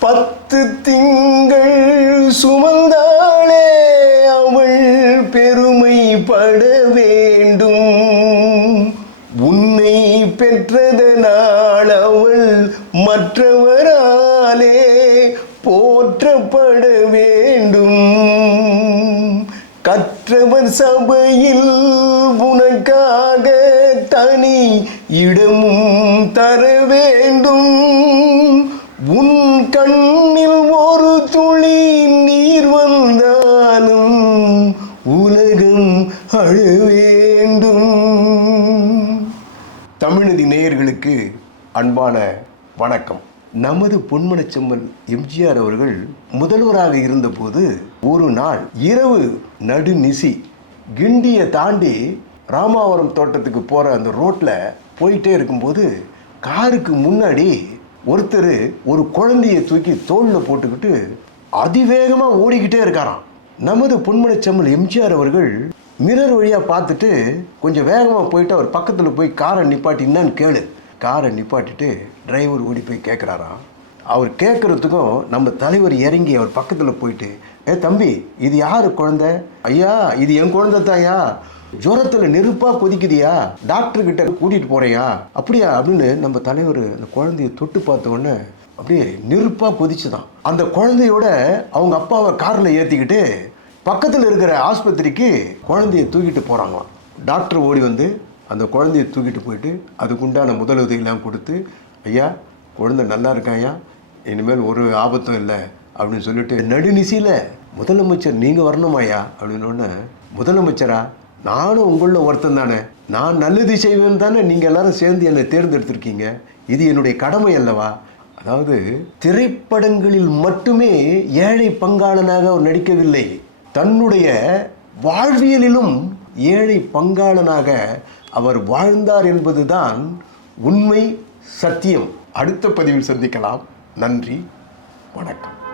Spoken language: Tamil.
பத்து திங்கள் சுமந்தாளே அவள் பெருமைப்பட வேண்டும். உன்னை பெற்றதனால் அவள் மற்றவராலே போற்றப்பட வேண்டும். கற்றவர் சபையில் உனக்காக தனி இடமும் தர வேண்டும். கண்ணில் ஒரு துளி நீர் வந்தாலும் உலகம் அழ வேண்டும் தமிழ்நதி நேயர்களுக்கு அன்பான வணக்கம். நமது பொன்மனச்செம்மல் எம்ஜிஆர் அவர்கள் முதல்வராக இருந்தபோது ஒரு நாள் இரவு நடுநிசி கிண்டியை தாண்டி ராமாவரம் தோட்டத்துக்கு போகிற அந்த ரோட்டில் போயிட்டே இருக்கும்போது காருக்கு முன்னாடி ஒருத்தர் ஒரு குழந்தையை தூக்கி தோளில் போட்டுக்கிட்டு அதிவேகமாக ஓடிக்கிட்டே இருக்காராம். நமது பொன்மனச்செம்மல் எம்ஜிஆர் அவர்கள் மிரர் வழியாக பார்த்துட்டு கொஞ்சம் வேகமாக போயிட்டு அவர் பக்கத்தில் போய் காரை நிப்பாட்டி என்னன்னு கேளு. காரை நிப்பாட்டிட்டு டிரைவர் ஓடி போய் கேட்குறாராம் அவர் கேட்குறதுக்கும் நம்ம தலைவர் இறங்கி அவர் பக்கத்தில் போயிட்டு ஏ தம்பி இது யார் குழந்தை? ஐயா இது என் குழந்தை தாயா ஜுரத்தில் நெருப்பாக கொதிக்குதியா? டாக்டர் கிட்ட கூட்டிகிட்டு போறியா? அப்படியா? அப்படின்னு நம்ம தலைவர் அந்த குழந்தைய தொட்டு பார்த்த உடனே அப்படியே நெருப்பாக கொதிச்சுதான். அந்த குழந்தையோட அவங்க அப்பாவை காரில் ஏற்றிக்கிட்டு பக்கத்தில் இருக்கிற ஆஸ்பத்திரிக்கு குழந்தைய தூக்கிட்டு போகிறாங்களாம் டாக்டர் ஓடி வந்து அந்த குழந்தைய தூக்கிட்டு போயிட்டு அதுக்குண்டான முதலுதவியெல்லாம் கொடுத்து ஐயா குழந்தை நல்லா இருக்காயா இனிமேல் ஒரு ஆபத்தும் இல்லை அப்படின்னு சொல்லிட்டு நடுநிசியில் முதலமைச்சர் நீங்கள் வரணுமாய்யா அப்படின்னோடனே முதலமைச்சரா? நானும் உங்களில் ஒருத்தன் தானே. நான் நல்லது செய்வேன் தானே நீங்கள் எல்லாரும் சேர்ந்து என்னை தேர்ந்தெடுத்திருக்கீங்க. இது என்னுடைய கடமை அல்லவா? அதாவது திரைப்படங்களில் மட்டுமே ஏழை பங்காளனாக அவர் நடிக்கவில்லை. தன்னுடைய வாழ்வியலிலும் ஏழை பங்காளனாக அவர் வாழ்ந்தார் என்பதுதான் உண்மை சத்தியம். அடுத்த பதிவில் சந்திக்கலாம். நன்றி. வணக்கம்.